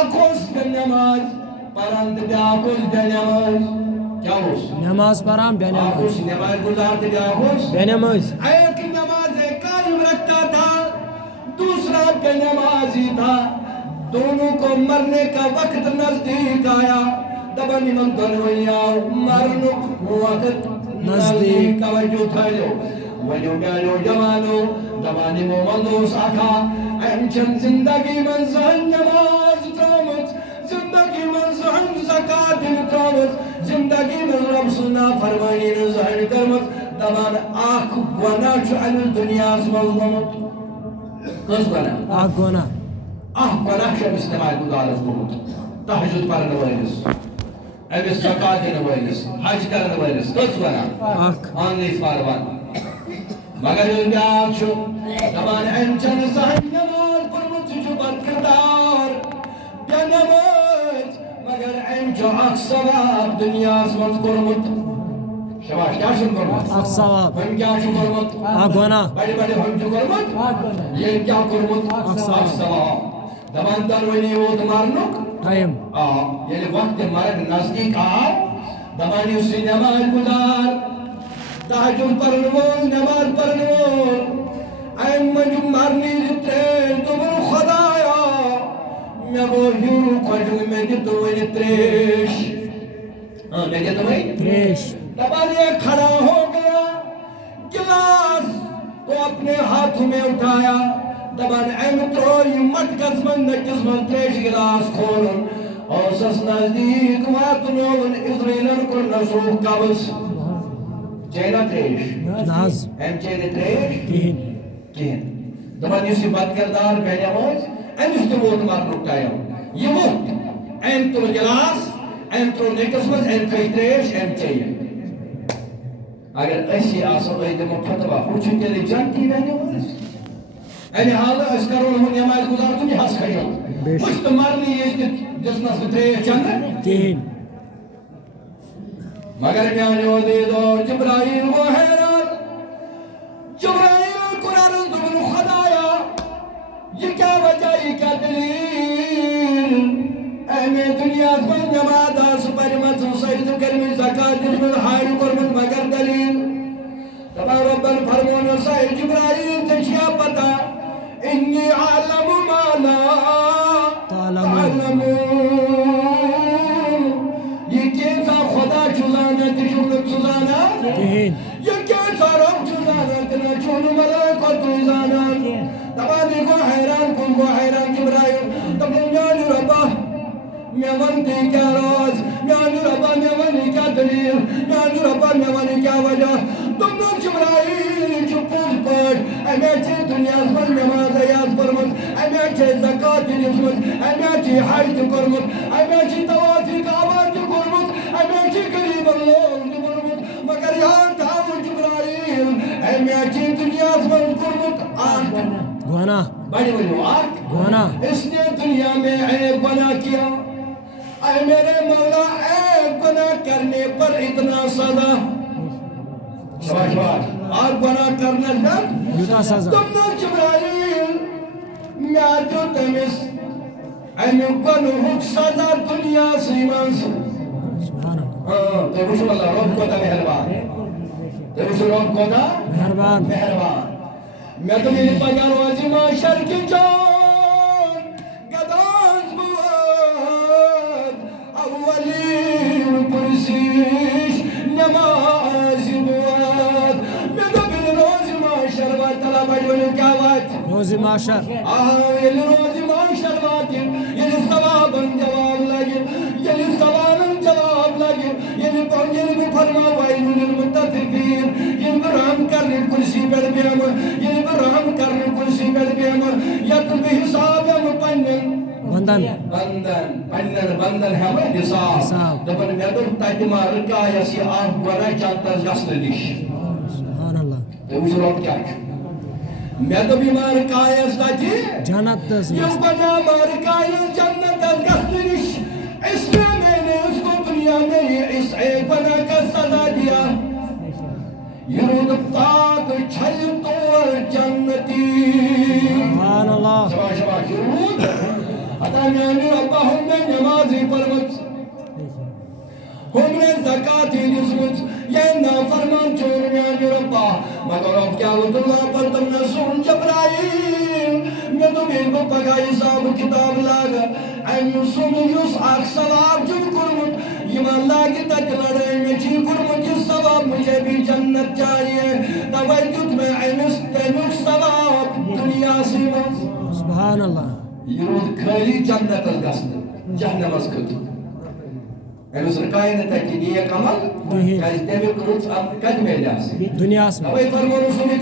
Akos namaaz paran akos namaaz. Kya hos? Namaz param be namaz. Akos namaaz guzarte akos. Be namaz. एक नमाज कायम रखता था, दूसरा बेनमाजी था। दोनों को मरने का वक्त नजदीक आया। दबनी मन दरवैया मरने वक्त नजदीक तवज्जो थायो। वजो ब्यालो जवानो दबानी मोमंदो साखा। ऐंचन जिंदगी में जहन नमाज त्रामत, जिंदगी में जहन ज़कात त्रामत, जिंदगी में रब सुना फरमानी जहन करमत। दबान आख गुना अल दुनिया मजगुमत कस गुना Ak gona. गुना शब इस्तेमाल गुजार गुमत तहज्जुद पढ़ने वालिस अबिस ज़कात देने वालिस हज करने वालिस कस गुना Ak. only for one मगर ब्याह शो दबान अंचन सहन नमाज पढ़मत जो बदकिरदार या नमाज मगर अंचो अक्सवाब दुनिया मजगुमत शाबाश क्या शुरू करमत Ak savab. हम क्या शुरू करमत Ak gona. बड़े बड़े हम जो करमत ये क्या करमत अक्सवाब दबान दरवनी वो तुम्हारनो Tayyim. यानी वक्त मरद नजदीक आओ दबानी उसी नमाज गुजार तहज्जुद पढ़नो नमाज पढ़नो ऐ मजु मारनी जितने तुम खुदाया मैं वो यूं खोजूं मैं जितो ये त्रेश मैं जितो भाई Tresh. दबान ये खड़ा हो गया गिलास को अपने हाथ में उठाया दबान एमत्रो मटकस मन नजस मन त्रेश गिलास खोलन और सस नजदीक वातनोन इज़राइलन को नसरूख काबस चेना त्रेश Naz. एम चेने त्रेश Kihin. किन दबान युसी बात करदार पहले आवाज एम इस तो वोट मार लुटाया ये वोट एम तो गिलास एम तो नेकस मन एम कई त्रेश एम चाहिए अगर ऐसी आसो है तो मुफ्तवा कुछ के लिए जानती है नहीं यानी हाल इस करोड़ हम नमाज गुजार तुम हंस खड़े कुछ तो मारनी है जिसमें से थे चंद Kihin. मगर क्या जो दे दो जिब्राइल वो हैरान जिब्राइल कुरान तुम खुदाया ये क्या वजह ये क्या दलील ऐमे दुनिया में नमाज सुपरमत सईद करम ज़कात में हाय करमत मगर दलील तबार रब्बन फरमान सईद जिब्राइल तशिया पता इन्नी आलम मा ला तालमून ये कैसा खुदा चुजाना तिशुन चुजाना Kihin. ये कैसा रब चुजाना तना चुन मलाइका चुजाना तबादी को हैरान जिब्राइल तब यानी रब्बा मेवनी क्या राज यानी रब्बा मेवनी क्या दलील यानी रब्बा मेवनी क्या वजह तुमने जिब्राइल चुपूल पर अमेची दुनिया में नमाज याद फरमत अमेची ज़कात निस्मत अमेची हज करमत अमेची तवाफ़ी काबा करमत अमेची करीब अल्लाह करमत मगर यहाँ था जिब्राइल अमेची दुनिया में करमत आठ Gona. बड़ी बड़ी आठ Gona. इसने दुनिया में एक गुनाह किया ऐ मेरे मौला एक गुनाह करने पर इतना सजा शाबाश आप गुनाह करने पर Yuta saza. तुमने जिब्राइल मैं जो तमिस ऐ मैं गुनाह सजा दुनिया से ईमान से Subhanallah. तो कुछ अल्लाह रब को दा मेहरबान तो कुछ रब को दा Mehriban. मेहरबान मैं तो मेरे पगार वाजी माशर की जान गदास बुआद अव्वलीन कुर्सीश नमाज बुआद मैं तो मेरे रोज माशर वाद तला बजवल क्या बात Rozi Mahşer. ये रोज माशर वाद ये सवाब जवाब लगे ये सवाल जवाब लगे ये फरमा वाइलुल मुत्तफिकीन ये बराम करने कुर्सी पर बेम ये बराम करने कुर्सी पर बेम या तो हिसाब हम पन्नन Bandan. बंदन है हमें हिसाब हिसाब. जब मैं तो ताकमा रखा या सी आप बना चाहता जस्ट दिश Subhanallah. तो उस रोक क्या मैं तो बीमार कायस ताकि Janat das. ये बना मार कायस जन्नत जस्ट दिश इसलिए मैंने उसको दुनिया में इस एक बना का सजा दिया يرد الطاق الطور جنتي Subhanallah. شباب يرود هذا میانی ربا ہم نے نمازی پرمت ہم نے زکاة دسمت یہ نافرمان چون میانی ربا مگر اب کیا وقت اللہ پر تم نے سن جبرائیل میں تو بیگو پگائی صاحب کتاب لاغا این سن یس آگ ثواب جن کرمت یہ اللہ کی تک لڑے میں چی کرمت یہ ثواب مجھے بھی جنت چاہیے توائی تت میں اینس تینک ثواب دنیا سیما سبحان اللہ یہ رود کھلی جنت الگسن جہنم از کتو اینس رکائی نتا کہ یہ عمل کہ تیمی کرمت کد میں جاسی دنیا سے توائی فرمو رسولی